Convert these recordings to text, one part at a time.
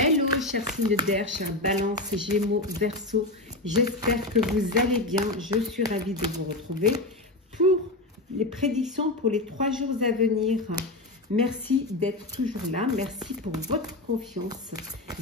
Hello, chers signes d'air, chers balances, gémeaux, verseau. J'espère que vous allez bien. Je suis ravie de vous retrouver pour les prédictions pour les 3 jours à venir. Merci d'être toujours là. Merci pour votre confiance.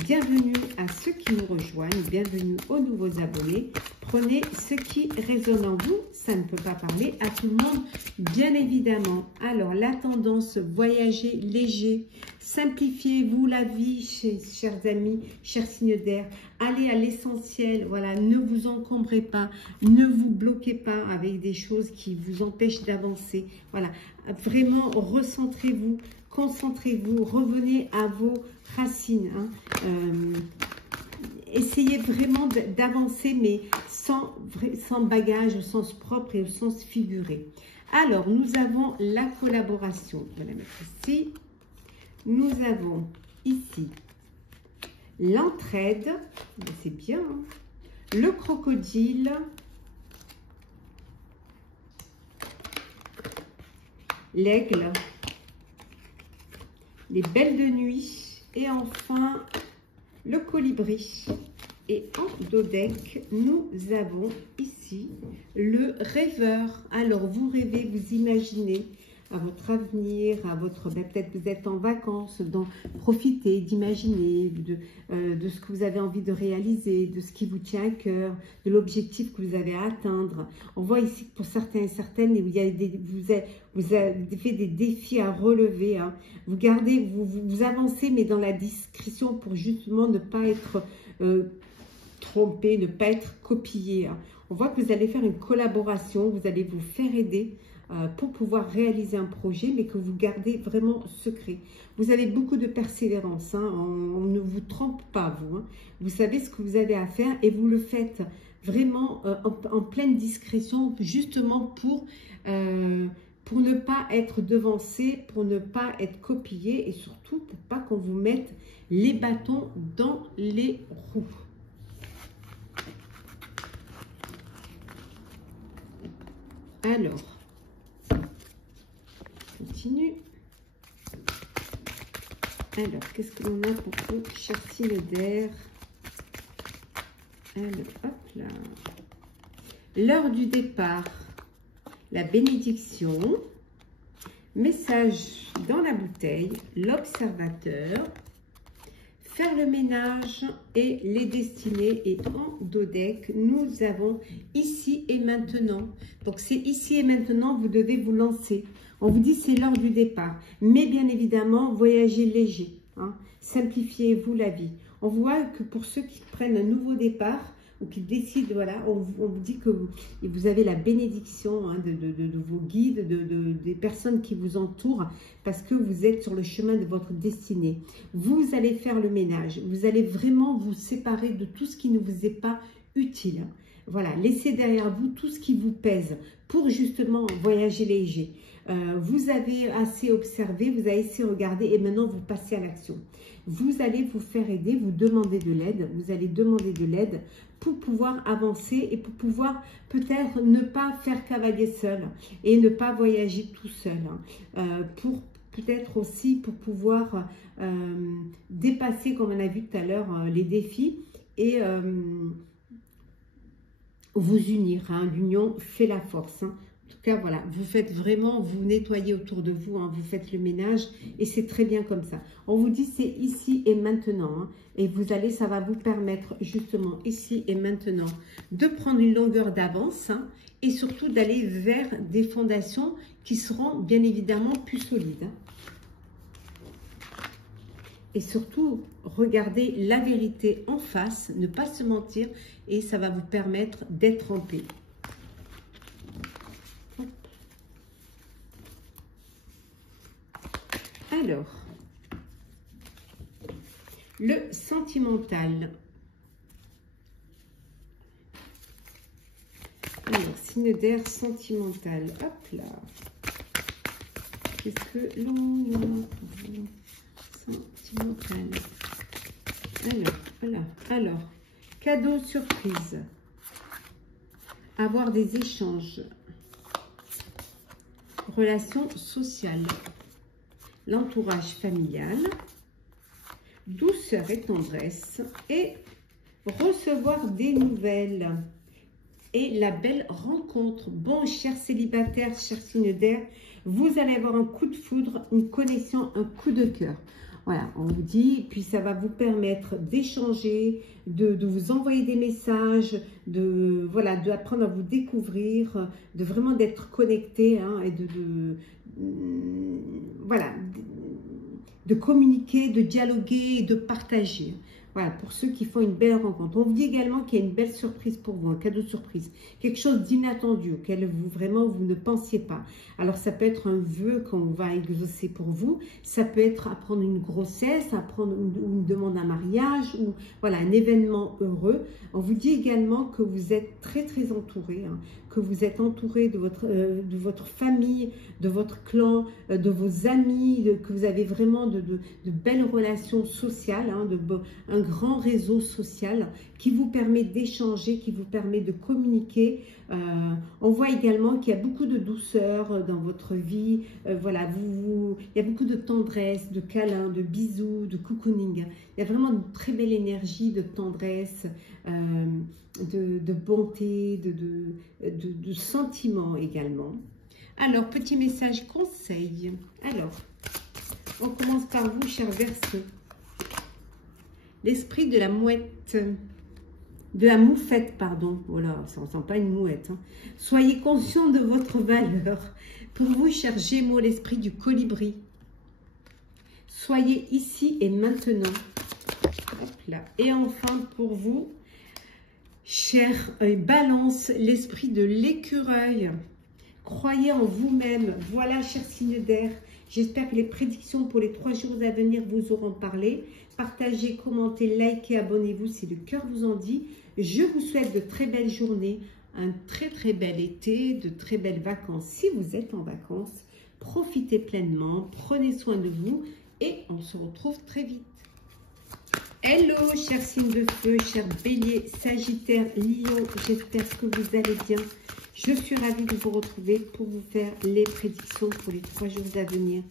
Bienvenue à ceux qui nous rejoignent. Bienvenue aux nouveaux abonnés. Prenez ce qui résonne en vous. Ça ne peut pas parler à tout le monde, bien évidemment. Alors, la tendance, voyager léger. Simplifiez-vous la vie, chers amis, chers signes d'air. Allez à l'essentiel. Voilà, ne vous encombrez pas. Ne vous bloquez pas avec des choses qui vous empêchent d'avancer. Voilà, vraiment, recentrez-vous, concentrez-vous, revenez à vos racines. Essayez vraiment d'avancer, mais sans bagage au sens propre et au sens figuré. Alors, nous avons la collaboration. Je vais la mettre ici. Nous avons ici l'entraide, c'est bien, hein. Le crocodile, l'aigle, les belles de nuit et enfin le colibri. Et en dos deck, nous avons ici le rêveur. Alors, vous rêvez, vous imaginez à votre avenir, à votre... peut-être vous êtes en vacances, profitez d'imaginer de ce que vous avez envie de réaliser, de ce qui vous tient à cœur, de l'objectif que vous avez à atteindre. On voit ici que pour certains et certaines, il y a vous avez fait des défis à relever. Hein. Vous gardez, vous avancez, mais dans la discrétion pour justement ne pas être trompé, ne pas être copié. Hein. On voit que vous allez faire une collaboration, vous allez vous faire aider pour pouvoir réaliser un projet, mais que vous gardez vraiment secret. Vous avez beaucoup de persévérance, hein. On ne vous trompe pas, vous. Hein. Vous savez ce que vous avez à faire et vous le faites vraiment en pleine discrétion, justement pour ne pas être devancé, pour ne pas être copié et surtout pour pas qu'on vous mette les bâtons dans les roues. Alors, continue. Alors, qu'est-ce que l'on a pour vous, chers signes d'air? Alors, hop là. L'heure du départ, la bénédiction, message dans la bouteille, l'observateur, faire le ménage et les destinées. Et en dos deck, nous avons ici et maintenant. Donc, c'est ici et maintenant, vous devez vous lancer. On vous dit c'est l'heure du départ. Mais bien évidemment, voyagez léger. Hein. Simplifiez-vous la vie. On voit que pour ceux qui prennent un nouveau départ ou qui décident, voilà, on vous dit que vous avez la bénédiction, hein, de vos guides, des personnes qui vous entourent, parce que vous êtes sur le chemin de votre destinée. Vous allez faire le ménage. Vous allez vraiment vous séparer de tout ce qui ne vous est pas utile. Voilà, laissez derrière vous tout ce qui vous pèse pour justement voyager léger. Vous avez assez observé, vous avez assez regardé et maintenant vous passez à l'action. Vous allez vous faire aider, vous demandez de l'aide, vous allez demander de l'aide pour pouvoir avancer et pour pouvoir peut-être ne pas faire cavalier seul et ne pas voyager tout seul. Hein. Pour peut-être aussi pour pouvoir dépasser, comme on a vu tout à l'heure, les défis et vous unir. Hein. L'union fait la force. Hein. En tout cas, voilà, vous faites vraiment, vous nettoyez autour de vous, hein, vous faites le ménage et c'est très bien comme ça. On vous dit c'est ici et maintenant. Hein, et vous allez, ça va vous permettre justement ici et maintenant de prendre une longueur d'avance, hein, et surtout d'aller vers des fondations qui seront bien évidemment plus solides. Hein. Et surtout, regardez la vérité en face, ne pas se mentir et ça va vous permettre d'être en paix. Alors, le sentimental. Alors, signe d'air sentimental. Hop là. Qu'est-ce que l'on a? Sentimental. Alors, voilà. Alors, cadeau surprise. Avoir des échanges. Relations sociales. L'entourage familial. douceur et tendresse et recevoir des nouvelles et la belle rencontre. Bon, chers célibataires, chers signes d'air, vous allez avoir un coup de foudre, une connexion, un coup de cœur. Voilà, on vous dit, puis ça va vous permettre d'échanger, de vous envoyer des messages, voilà, d'apprendre à vous découvrir, de vraiment d'être connecté hein, et voilà, de communiquer, de dialoguer et de partager. Voilà, pour ceux qui font une belle rencontre. On vous dit également qu'il y a une belle surprise pour vous, un cadeau de surprise. Quelque chose d'inattendu auquel vous ne pensiez pas. Alors, ça peut être un vœu qu'on va exaucer pour vous. Ça peut être apprendre une grossesse, apprendre une demande en mariage ou voilà, un événement heureux. On vous dit également que vous êtes très, très entouré, hein, que vous êtes entouré de votre famille, de votre clan, de vos amis, que vous avez vraiment de belles relations sociales, hein, un grand réseau social qui vous permet d'échanger, qui vous permet de communiquer. On voit également qu'il y a beaucoup de douceur dans votre vie. Voilà, il y a beaucoup de tendresse, de câlins, de bisous, de cocooning. Il y a vraiment une très belle énergie de tendresse, de bonté, de sentiments également. Alors, petit message conseil. Alors, on commence par vous, chers Verseaux. L'esprit de la mouette, de la moufette, pardon. Voilà, ça ne sent pas une mouette. Hein. Soyez conscient de votre valeur. Pour vous, chers Gémeaux, l'esprit du colibri. Soyez ici et maintenant. Hop là. Et enfin, pour vous, chers Balance, l'esprit de l'écureuil. Croyez en vous-même. Voilà, chers signes d'air. J'espère que les prédictions pour les 3 jours à venir vous auront parlé. Partagez, commentez, likez, abonnez-vous si le cœur vous en dit. Je vous souhaite de très belles journées, un très très bel été, de très belles vacances. Si vous êtes en vacances, profitez pleinement, prenez soin de vous et on se retrouve très vite. Hello, chers signes de feu, chers béliers, sagittaires, lions, j'espère que vous allez bien. Je suis ravie de vous retrouver pour vous faire les prédictions pour les 3 jours à venir.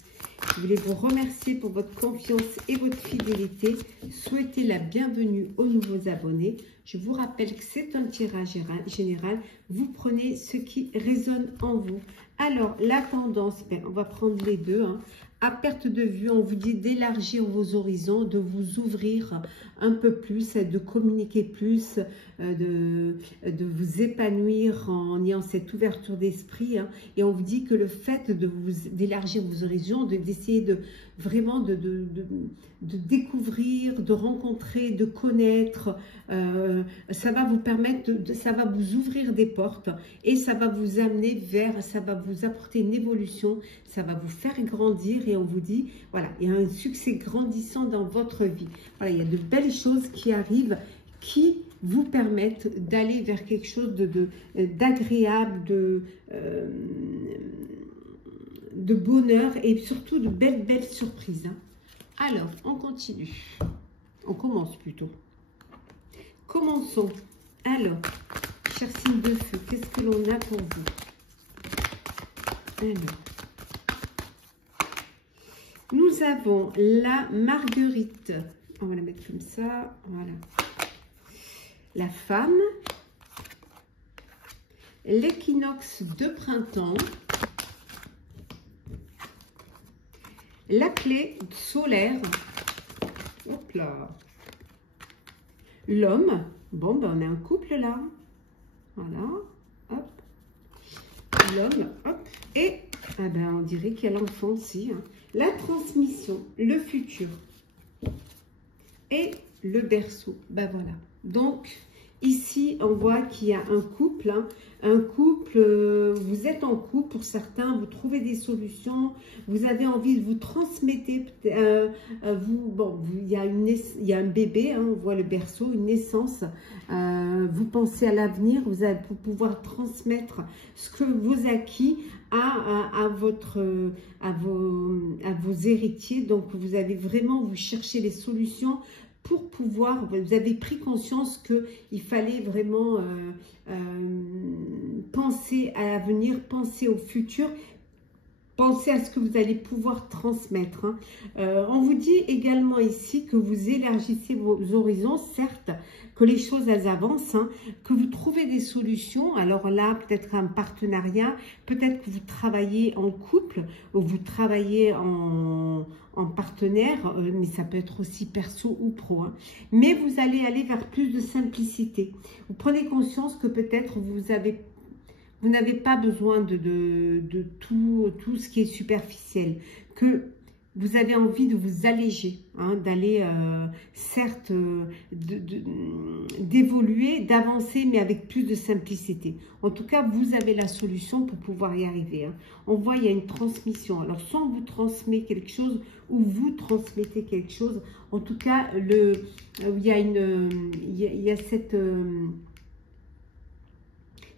Je voulais vous remercier pour votre confiance et votre fidélité. Souhaitez la bienvenue aux nouveaux abonnés. Je vous rappelle que c'est un tirage général. Vous prenez ce qui résonne en vous. Alors, la tendance, on va prendre les deux. Hein. À perte de vue, on vous dit d'élargir vos horizons, de vous ouvrir un peu plus, de communiquer plus, de vous épanouir en ayant cette ouverture d'esprit. Hein. Et on vous dit que le fait d'élargir vos horizons, d'essayer vraiment de découvrir, de rencontrer, de connaître, ça va vous permettre, ça va vous ouvrir des portes et ça va vous amener ça va vous apporter une évolution, ça va vous faire grandir et on vous dit, voilà, il y a un succès grandissant dans votre vie. Voilà, il y a de belles choses qui arrivent qui vous permettent d'aller vers quelque chose d'agréable, de bonheur et surtout de belles surprises. Hein. Alors, on continue. On commence plutôt. Commençons. Alors, chers signes de feu, qu'est-ce que l'on a pour vous? Alors, nous avons la marguerite. On va la mettre comme ça. Voilà. La femme. L'équinoxe de printemps. La clé solaire. Hop là. L'homme. Bon, ben on a un couple là. Voilà. Hop. L'homme. Hop. Et ah ben, on dirait qu'il y a l'enfant aussi. Hein. La transmission. Le futur. Et le berceau. Ben voilà. Donc, ici, on voit qu'il y a un couple. Hein. Un couple, vous êtes en couple pour certains, vous trouvez des solutions, vous avez envie de vous transmettre. Il y a un bébé, hein, on voit le berceau, une naissance. Vous pensez à l'avenir, vous allez pouvoir transmettre ce que vous acquis à vos héritiers. Donc, vous avez vraiment, vous cherchez les solutions pour pouvoir, vous avez pris conscience qu'il fallait vraiment penser à l'avenir, penser au futur Pensez à ce que vous allez pouvoir transmettre. Hein. On vous dit également ici que vous élargissez vos horizons, certes, que les choses elles avancent, hein, que vous trouvez des solutions. Alors là, peut-être un partenariat, peut-être que vous travaillez en couple ou vous travaillez en partenaire, mais ça peut être aussi perso ou pro. Hein. Mais vous allez aller vers plus de simplicité. Vous prenez conscience que peut-être vous n'avez pas besoin de tout ce qui est superficiel, que vous avez envie de vous alléger, hein, d'aller, certes, d'évoluer, d'avancer, mais avec plus de simplicité. En tout cas, vous avez la solution pour pouvoir y arriver. Hein. On voit, il y a une transmission. Alors, soit on vous transmet quelque chose, ou vous transmettez quelque chose. En tout cas, il y a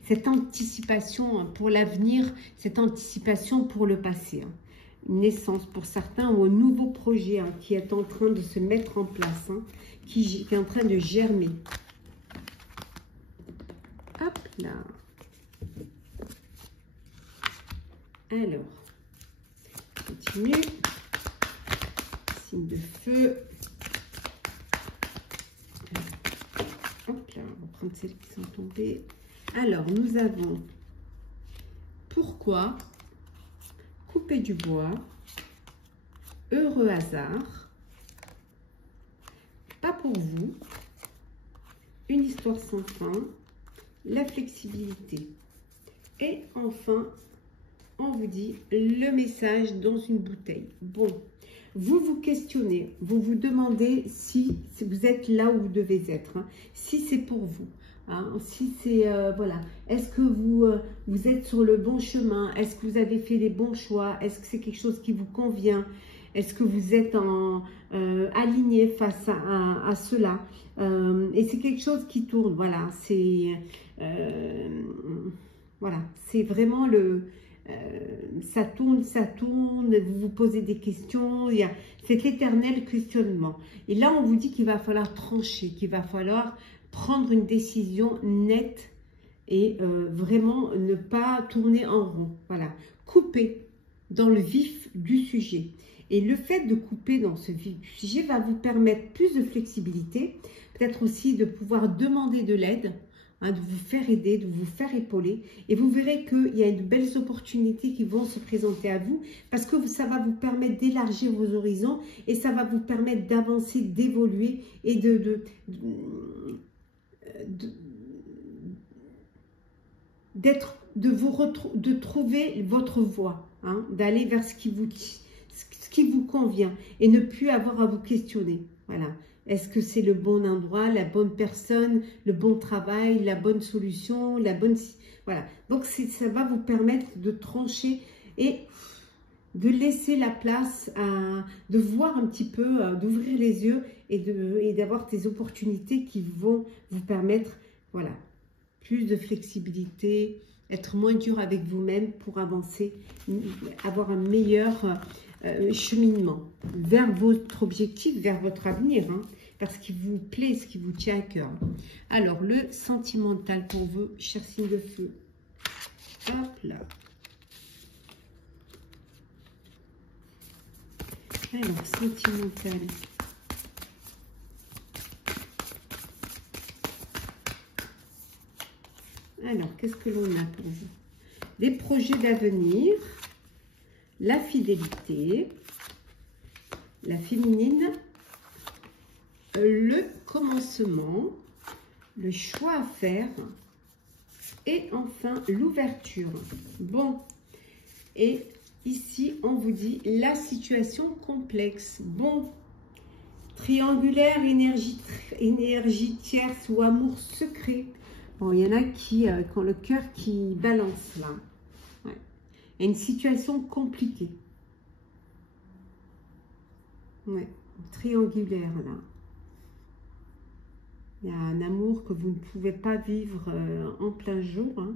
cette anticipation pour l'avenir, cette anticipation pour le passé. Hein. Une naissance pour certains ou un nouveau projet, hein, qui est en train de se mettre en place, hein, qui est en train de germer. Hop là. Alors, continue. Signe de feu. Hop là, on va prendre celles qui sont tombées. Alors, nous avons pourquoi couper du bois, heureux hasard, pas pour vous, une histoire sans fin, la flexibilité. Et enfin, on vous dit le message dans une bouteille. Bon, vous vous questionnez, vous vous demandez si vous êtes là où vous devez être, hein, si c'est pour vous. Hein, si c'est, voilà, est-ce que vous êtes sur le bon chemin? Est-ce que vous avez fait les bons choix? Est-ce que c'est quelque chose qui vous convient? Est-ce que vous êtes aligné face à cela? Et c'est quelque chose qui tourne, voilà, voilà, c'est vraiment ça tourne, vous vous posez des questions, il y a cet éternel questionnement. Et là, on vous dit qu'il va falloir trancher, qu'il va falloir prendre une décision nette et vraiment ne pas tourner en rond. Voilà, couper dans le vif du sujet. Et le fait de couper dans ce vif du sujet va vous permettre plus de flexibilité, peut-être aussi de pouvoir demander de l'aide, hein, de vous faire aider, de vous faire épauler. Et vous verrez qu'il y a de belles opportunités qui vont se présenter à vous parce que ça va vous permettre d'élargir vos horizons et ça va vous permettre d'avancer, d'évoluer et de trouver votre voie, hein, d'aller vers ce qui vous convient et ne plus avoir à vous questionner. Voilà. Est-ce que c'est le bon endroit, la bonne personne, le bon travail, la bonne solution, la bonne... Voilà. Donc, ça va vous permettre de trancher et de laisser la place de voir un petit peu, d'ouvrir les yeux et d'avoir des opportunités qui vont vous permettre, voilà, plus de flexibilité, être moins dur avec vous-même pour avancer, avoir un meilleur cheminement vers votre objectif, vers votre avenir, hein, vers ce qui vous plaît, ce qui vous tient à cœur. Alors, le sentimental pour vous, cher signe de feu. Hop là. Alors, sentimental. Alors, qu'est-ce que l'on a pour vous? Des projets d'avenir, la fidélité, la féminine, le commencement, le choix à faire et enfin l'ouverture. Bon, et ici, on vous dit la situation complexe. Bon, triangulaire, énergie tierce ou amour secret. Bon, il y en a qui ont le cœur qui balance là. Ouais. Il y a une situation compliquée. Ouais, triangulaire là. Il y a un amour que vous ne pouvez pas vivre en plein jour. Hein.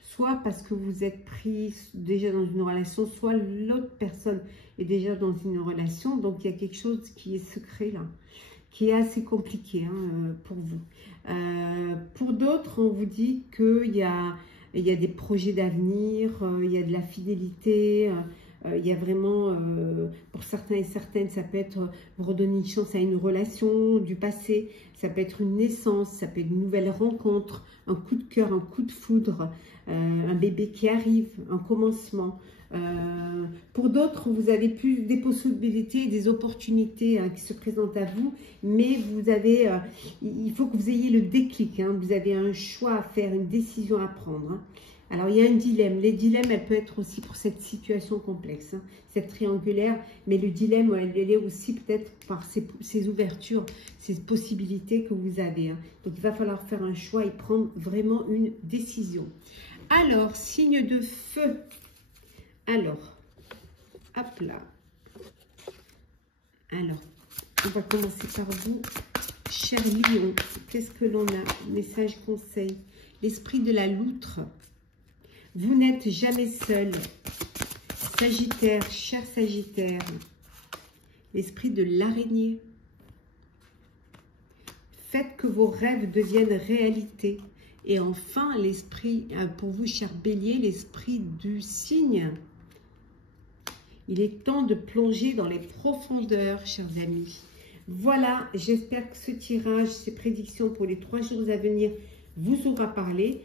Soit parce que vous êtes pris déjà dans une relation, soit l'autre personne est déjà dans une relation. Donc, il y a quelque chose qui est secret là, qui est assez compliqué, hein, pour vous. Pour d'autres, on vous dit qu'il y a des projets d'avenir, il y a de la fidélité, Il y a vraiment, pour certains et certaines, ça peut être vous redonner une chance à une relation du passé, ça peut être une naissance, ça peut être une nouvelle rencontre, un coup de cœur, un coup de foudre, un bébé qui arrive, un commencement. Pour d'autres, vous avez plus des possibilités, des opportunités qui se présentent à vous, mais vous avez, il faut que vous ayez le déclic, vous avez un choix à faire, une décision à prendre. Alors, il y a un dilemme. Les dilemmes, elles peuvent être aussi pour cette situation complexe, cette triangulaire, mais le dilemme, elle est aussi peut-être par ces ouvertures, ces possibilités que vous avez. Donc, il va falloir faire un choix et prendre vraiment une décision. Alors, signe de feu. Alors, hop là. Alors, on va commencer par vous, cher lion. Qu'est-ce que l'on a? Message conseil. L'esprit de la loutre. Vous n'êtes jamais seul. Sagittaire, cher Sagittaire. L'esprit de l'araignée. Faites que vos rêves deviennent réalité. Et enfin, l'esprit, pour vous, cher Bélier, l'esprit du cygne. Il est temps de plonger dans les profondeurs, chers amis. Voilà, j'espère que ce tirage, ces prédictions pour les 3 jours à venir vous aura parlé.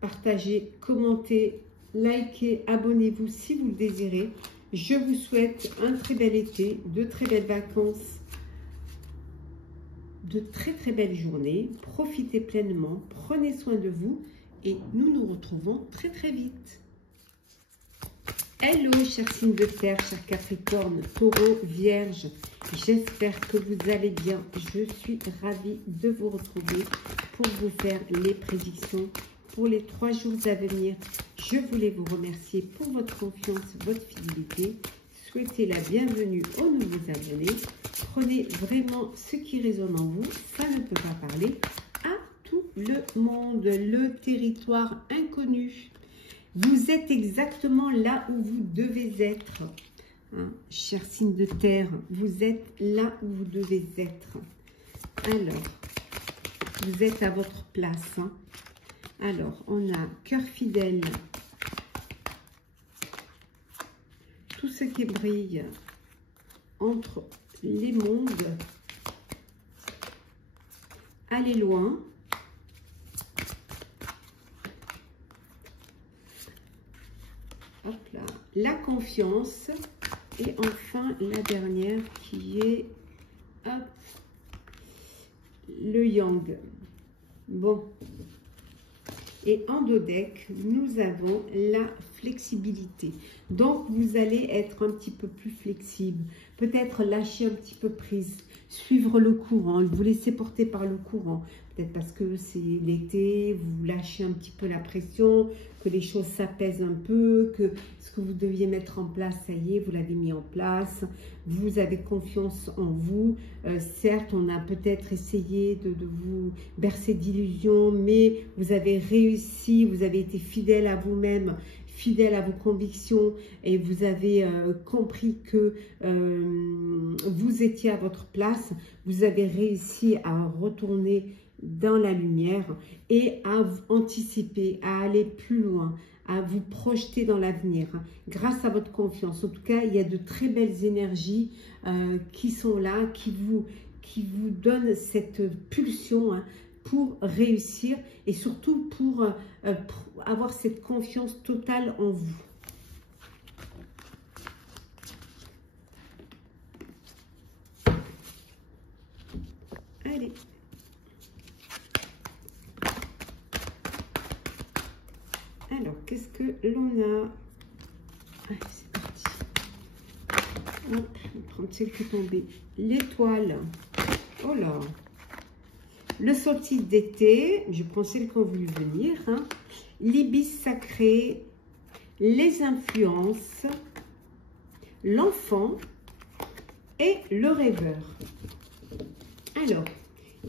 Partagez, commentez, likez, abonnez-vous si vous le désirez. Je vous souhaite un très bel été, de très belles vacances, de très très belles journées. Profitez pleinement, prenez soin de vous et nous nous retrouvons très très vite. Hello, chers signes de terre, chers Capricorne, Taureau, Vierge. J'espère que vous allez bien. Je suis ravie de vous retrouver pour vous faire les prédictions pour les 3 jours à venir. Je voulais vous remercier pour votre confiance, votre fidélité. Souhaitez la bienvenue aux nouveaux abonnés. Prenez vraiment ce qui résonne en vous. Ça ne peut pas parler à tout le monde. Le territoire inconnu. Vous êtes exactement là où vous devez être. Chers signes de terre, vous êtes là où vous devez être. Alors, vous êtes à votre place. Alors, on a cœur fidèle. Tout ce qui brille entre les mondes. Allez loin. Hop là. La confiance. Et enfin, la dernière qui est hop, le yang. Bon. Et en dos deck, nous avons la flexibilité. Donc, vous allez être un petit peu plus flexible. Peut-être lâcher un petit peu prise. Suivre le courant. Vous laisser porter par le courant. Peut-être parce que c'est l'été, vous lâchez un petit peu la pression, que les choses s'apaisent un peu, que ce que vous deviez mettre en place, ça y est, vous l'avez mis en place. Vous avez confiance en vous. Certes, on a peut-être essayé de vous bercer d'illusions, mais vous avez réussi, vous avez été fidèle à vous-même, fidèle à vos convictions et vous avez compris que vous étiez à votre place. Vous avez réussi à retourner dans la lumière et à anticiper, à aller plus loin, à vous projeter dans l'avenir grâce à votre confiance. En tout cas, il y a de très belles énergies qui sont là, qui vous donnent cette pulsion pour réussir et surtout pour avoir cette confiance totale en vous. Allez. Alors, qu'est-ce que l'on a? Allez, c'est parti. Hop, on va prendre celle qui est tombée. L'étoile. Oh là. Le solstice d'été. Je prends celle qu'on voulu venir. L'ibis sacré. Les influences. L'enfant. Et le rêveur. Alors,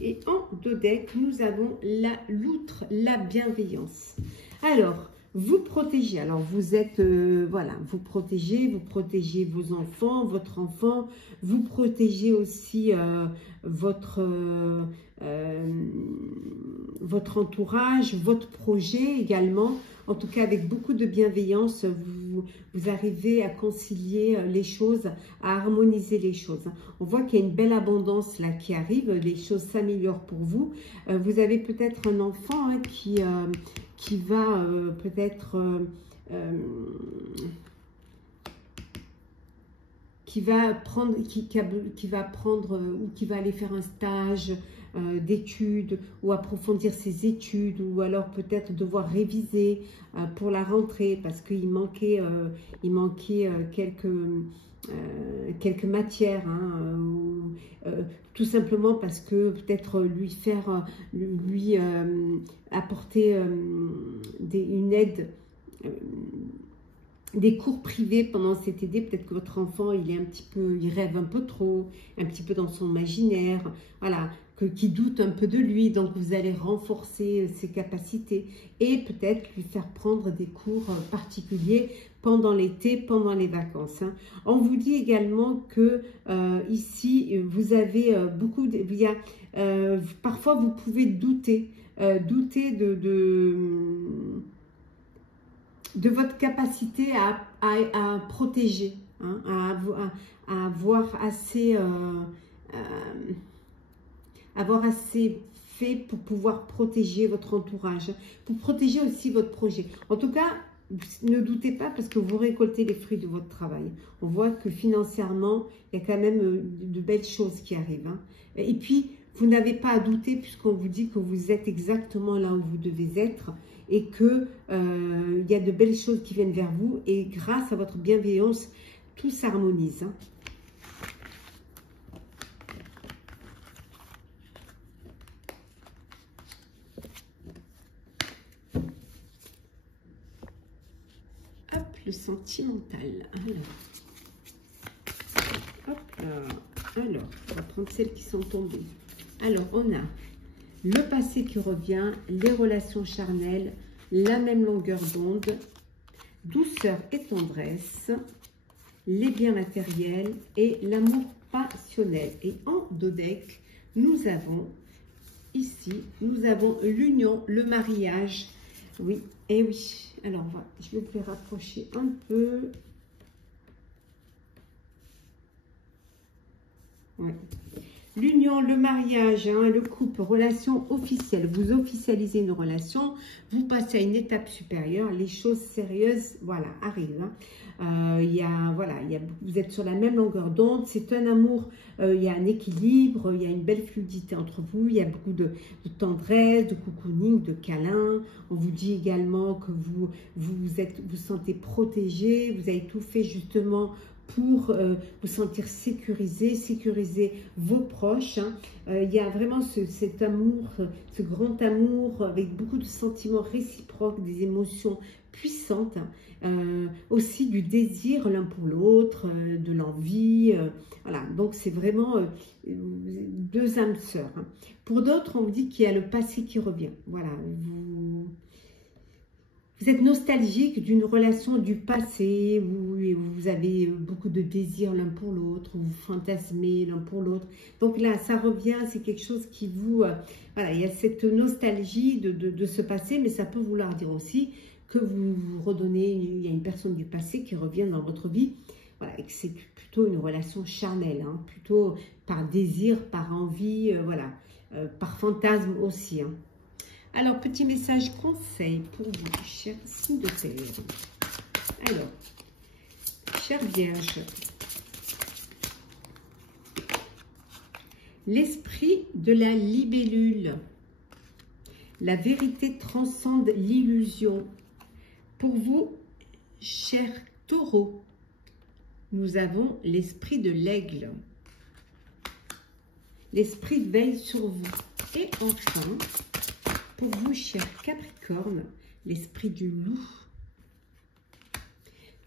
et en dos deck, nous avons la loutre, la bienveillance. Alors, vous protégez. Alors, vous êtes, voilà, vous protégez vos enfants, votre enfant. Vous protégez aussi votre votre entourage, votre projet également. En tout cas, avec beaucoup de bienveillance, vous arrivez à concilier les choses, à harmoniser les choses. On voit qu'il y a une belle abondance là qui arrive, les choses s'améliorent pour vous. Vous avez peut-être un enfant hein, qui va peut-être... qui va prendre ou qui va aller faire un stage d'études ou approfondir ses études, ou alors peut-être devoir réviser pour la rentrée parce qu'il manquait, quelques matières, hein, tout simplement parce que peut-être lui apporter une aide, des cours privés pendant cet été. Peut-être que votre enfant il rêve un peu trop, un petit peu dans son imaginaire, voilà, qui doute un peu de lui, donc vous allez renforcer ses capacités et peut-être lui faire prendre des cours particuliers pendant l'été, pendant les vacances, hein. On vous dit également que ici vous avez parfois vous pouvez douter de votre capacité à protéger, hein, à avoir assez fait pour pouvoir protéger votre entourage, pour protéger aussi votre projet. En tout cas, ne doutez pas parce que vous récoltez les fruits de votre travail. On voit que financièrement, il y a quand même de belles choses qui arrivent, hein. Et puis, vous n'avez pas à douter puisqu'on vous dit que vous êtes exactement là où vous devez être et qu'il y a de belles choses qui viennent vers vous et grâce à votre bienveillance, tout s'harmonise, hein. Hop, le sentimental. Alors, on va prendre celles qui sont tombées. Alors, on a le passé qui revient, les relations charnelles, la même longueur d'onde, douceur et tendresse, les biens matériels et l'amour passionnel. Et en dos deck, nous avons l'union, le mariage. Oui, et oui. Alors, je vais vous les rapprocher un peu. Ouais. L'union, le mariage, hein, le couple, relation officielle. Vous officialisez une relation, vous passez à une étape supérieure, les choses sérieuses, voilà, arrivent, hein. Vous êtes sur la même longueur d'onde, c'est un amour, il y a un équilibre, il y a une belle fluidité entre vous, il y a beaucoup de tendresse, de cocooning, de câlin. On vous dit également que vous sentez protégé, vous avez tout fait justement pour vous sentir sécuriser vos proches, hein. Il y a vraiment cet amour, ce grand amour avec beaucoup de sentiments réciproques, des émotions puissantes, hein. Aussi du désir l'un pour l'autre, de l'envie, voilà. Donc c'est vraiment deux âmes sœurs, hein. Pour d'autres, on vous dit qu'il y a le passé qui revient. Voilà, vous êtes nostalgique d'une relation du passé, où vous avez beaucoup de désirs l'un pour l'autre, vous fantasmez l'un pour l'autre. Donc là, ça revient, c'est quelque chose qui vous... voilà, il y a cette nostalgie de ce passé, mais ça peut vouloir dire aussi que vous redonnez, il y a une personne du passé qui revient dans votre vie. Voilà, et que c'est plutôt une relation charnelle, hein, plutôt par désir, par envie, voilà, par fantasme aussi, hein. Alors, petit message conseil pour vous, chers signes de terre. Alors, chère Vierge, l'esprit de la libellule. La vérité transcende l'illusion. Pour vous, chers taureaux, nous avons l'esprit de l'aigle. L'esprit veille sur vous. Et enfin, pour vous, chers Capricorne, l'esprit du loup.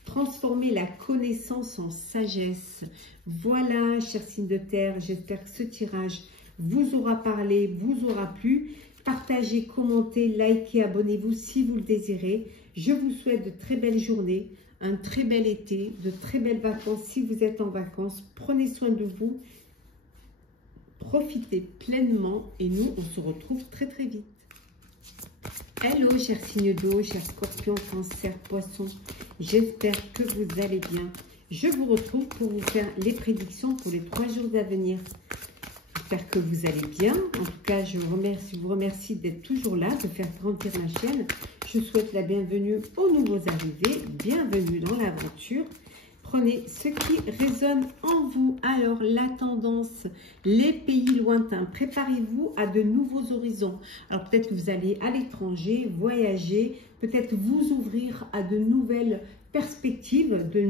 Transformez la connaissance en sagesse. Voilà, chers signes de terre, j'espère que ce tirage vous aura parlé, vous aura plu. Partagez, commentez, likez, abonnez-vous si vous le désirez. Je vous souhaite de très belles journées, un très bel été, de très belles vacances si vous êtes en vacances. Prenez soin de vous. profitez pleinement et nous, on se retrouve très très vite. Hello, chers signes d'eau, chers scorpions, cancer, poissons. J'espère que vous allez bien. Je vous retrouve pour vous faire les prédictions pour les 3 jours à venir. J'espère que vous allez bien. En tout cas, je vous remercie d'être toujours là, de faire grandir la chaîne. Je souhaite la bienvenue aux nouveaux arrivés. Bienvenue dans l'aventure. Prenez ce qui résonne en vous. Alors, la tendance, les pays lointains. Préparez-vous à de nouveaux horizons. Alors, peut-être que vous allez à l'étranger, voyager, peut-être vous ouvrir à de nouvelles perspectives, de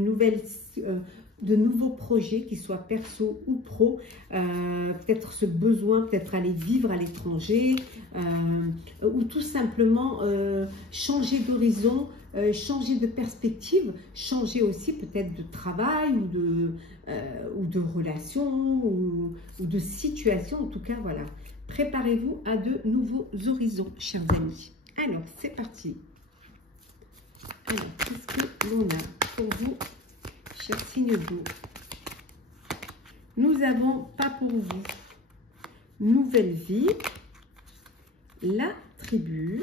nouveaux projets, qu'ils soient perso ou pro, peut-être ce besoin, peut-être aller vivre à l'étranger, ou tout simplement changer d'horizon, changer de perspective, changer aussi peut-être de travail ou de relation ou de situation. En tout cas, voilà. Préparez-vous à de nouveaux horizons, chers amis. Alors, c'est parti. Alors, qu'est-ce que l'on a pour vous, chers signes d'eau? Nous avons pas pour vous nouvelle vie, la tribu,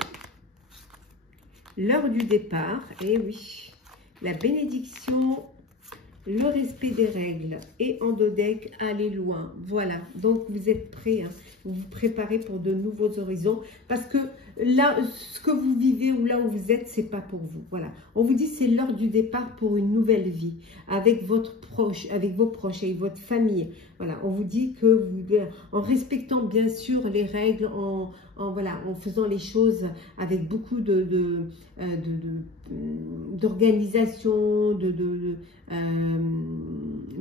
l'heure du départ, et oui, la bénédiction, le respect des règles et en dos deck, aller loin. Voilà, donc vous êtes prêts, hein, vous vous préparez pour de nouveaux horizons parce que là, ce que vous vivez ou là où vous êtes, c'est pas pour vous. Voilà, on vous dit c'est l'heure du départ pour une nouvelle vie avec votre proche, avec vos proches, avec votre famille. Voilà, on vous dit que vous, en respectant bien sûr les règles, en faisant les choses avec beaucoup d'organisation, de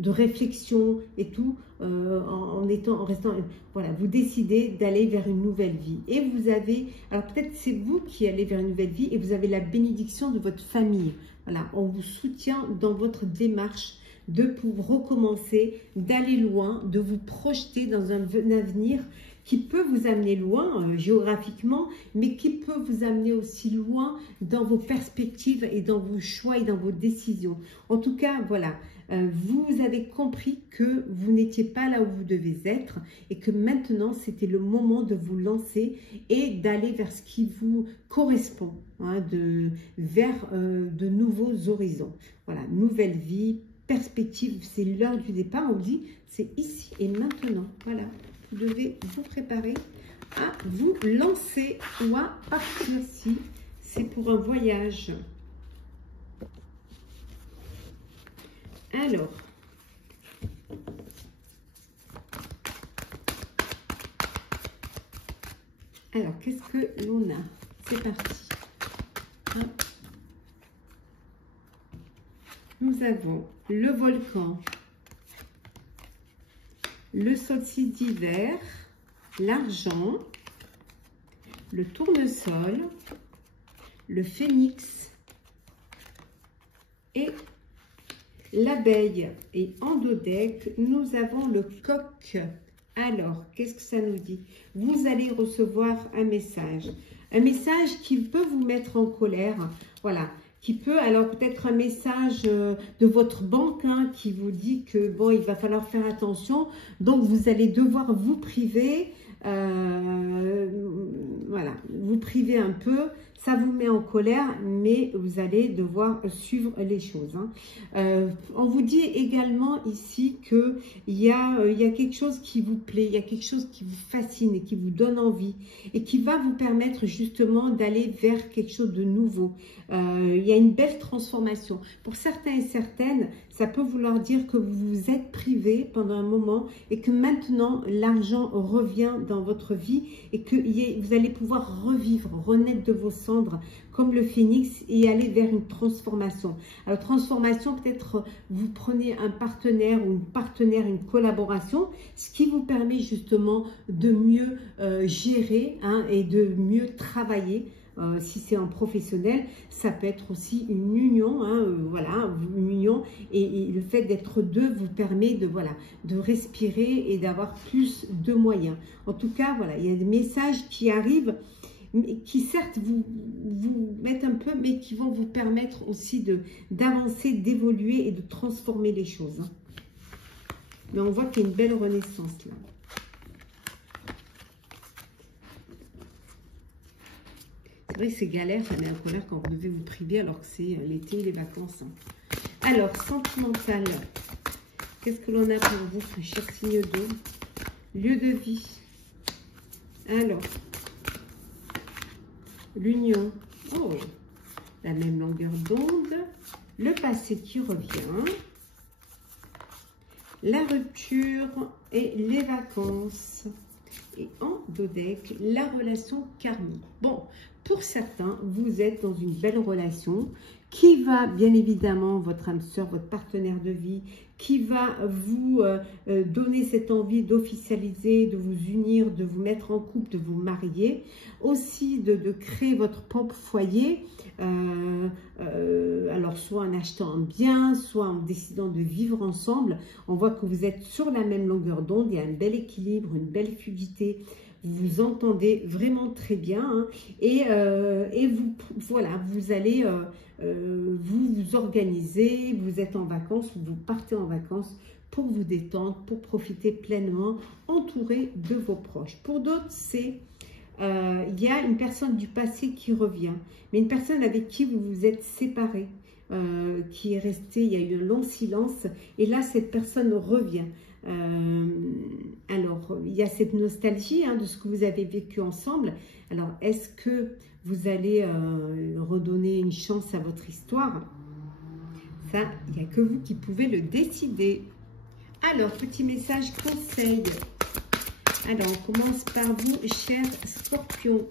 réflexion et tout, en restant, voilà, vous décidez d'aller vers une nouvelle vie. Et vous avez, alors peut-être c'est vous qui allez vers une nouvelle vie et vous avez la bénédiction de votre famille. Voilà, on vous soutient dans votre démarche de pouvoir recommencer, d'aller loin, de vous projeter dans un avenir qui peut vous amener loin géographiquement, mais qui peut vous amener aussi loin dans vos perspectives et dans vos choix et dans vos décisions. En tout cas, voilà, vous avez compris que vous n'étiez pas là où vous devez être et que maintenant, c'était le moment de vous lancer et d'aller vers ce qui vous correspond, hein, vers de nouveaux horizons. Voilà, nouvelle vie, perspective, c'est l'heure du départ, on dit, c'est ici et maintenant. Voilà, vous devez vous préparer à vous lancer ou à partir si c'est pour un voyage. Alors, qu'est-ce que l'on a? C'est parti. Hein? Nous avons le volcan, le solstice d'hiver, l'argent, le tournesol, le phénix et l'abeille. Et en dos deck, nous avons le coq. Alors, qu'est-ce que ça nous dit? Vous allez recevoir un message qui peut vous mettre en colère. Voilà. Qui peut, alors peut-être un message de votre banque, hein, qui vous dit que bon, il va falloir faire attention, donc vous allez devoir vous priver, voilà, vous priver un peu, ça vous met en colère, mais vous allez devoir suivre les choses. Hein. On vous dit également ici qu'il y a quelque chose qui vous plaît, il y a quelque chose qui vous fascine et qui vous donne envie et qui va vous permettre justement d'aller vers quelque chose de nouveau. Il y a une belle transformation. Pour certains et certaines, ça peut vouloir dire que vous vous êtes privé pendant un moment et que maintenant l'argent revient dans votre vie et que vous allez pouvoir revivre, renaître de vos cendres comme le phénix et aller vers une transformation. Alors transformation, peut-être vous prenez un partenaire ou une partenaire, une collaboration, ce qui vous permet justement de mieux gérer, hein, et de mieux travailler. Si c'est en professionnel, ça peut être aussi une union, hein, voilà, une union, et le fait d'être deux vous permet de respirer et d'avoir plus de moyens. En tout cas, voilà, il y a des messages qui arrivent, qui certes vous mettent un peu, mais qui vont vous permettre aussi d'avancer, d'évoluer et de transformer les choses. Mais on voit qu'il y a une belle renaissance là. vrai que c'est galère, ça met en colère quand vous devez vous priver alors que c'est l'été et les vacances. Alors, sentimental. Qu'est-ce que l'on a pour vous, cher signe d'eau? Lieu de vie. Alors, l'union. Oh, la même longueur d'onde. Le passé qui revient. La rupture et les vacances. Et en dodeck, la relation karmique. Bon, pour certains, vous êtes dans une belle relation qui va, bien évidemment, votre âme sœur, votre partenaire de vie, qui va vous donner cette envie d'officialiser, de vous unir, de vous mettre en couple, de vous marier, aussi de créer votre propre foyer, alors soit en achetant un bien, soit en décidant de vivre ensemble. On voit que vous êtes sur la même longueur d'onde, il y a un bel équilibre, une belle fluidité. Vous vous entendez vraiment très bien, hein, et vous, voilà, vous allez vous organiser, vous êtes en vacances, vous partez en vacances pour vous détendre, pour profiter pleinement, entouré de vos proches. Pour d'autres, c'est il y a une personne du passé qui revient, mais une personne avec qui vous vous êtes séparés, qui est restée, il y a eu un long silence, et là, cette personne revient. Alors, il y a cette nostalgie, hein, de ce que vous avez vécu ensemble. Alors, est-ce que vous allez redonner une chance à votre histoire? Ça, il n'y a que vous qui pouvez le décider. Alors, petit message conseil. Alors, on commence par vous, cher Scorpion.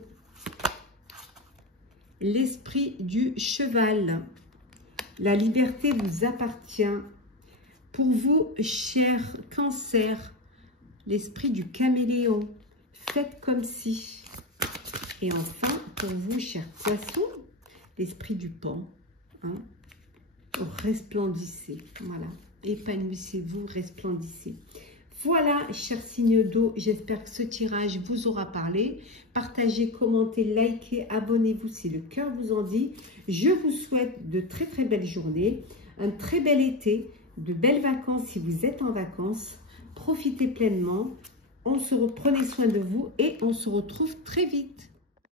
L'esprit du cheval. La liberté vous appartient. Pour vous, cher Cancer, l'esprit du caméléon. Faites comme si. Et enfin, pour vous, cher Poisson, l'esprit du pan. Hein, resplendissez. Voilà. Épanouissez-vous, resplendissez. Voilà, chers signes d'eau, j'espère que ce tirage vous aura parlé. Partagez, commentez, likez, abonnez-vous si le cœur vous en dit. Je vous souhaite de très très belles journées, un très bel été, de belles vacances si vous êtes en vacances. Profitez pleinement, prenez soin de vous et on se retrouve très vite.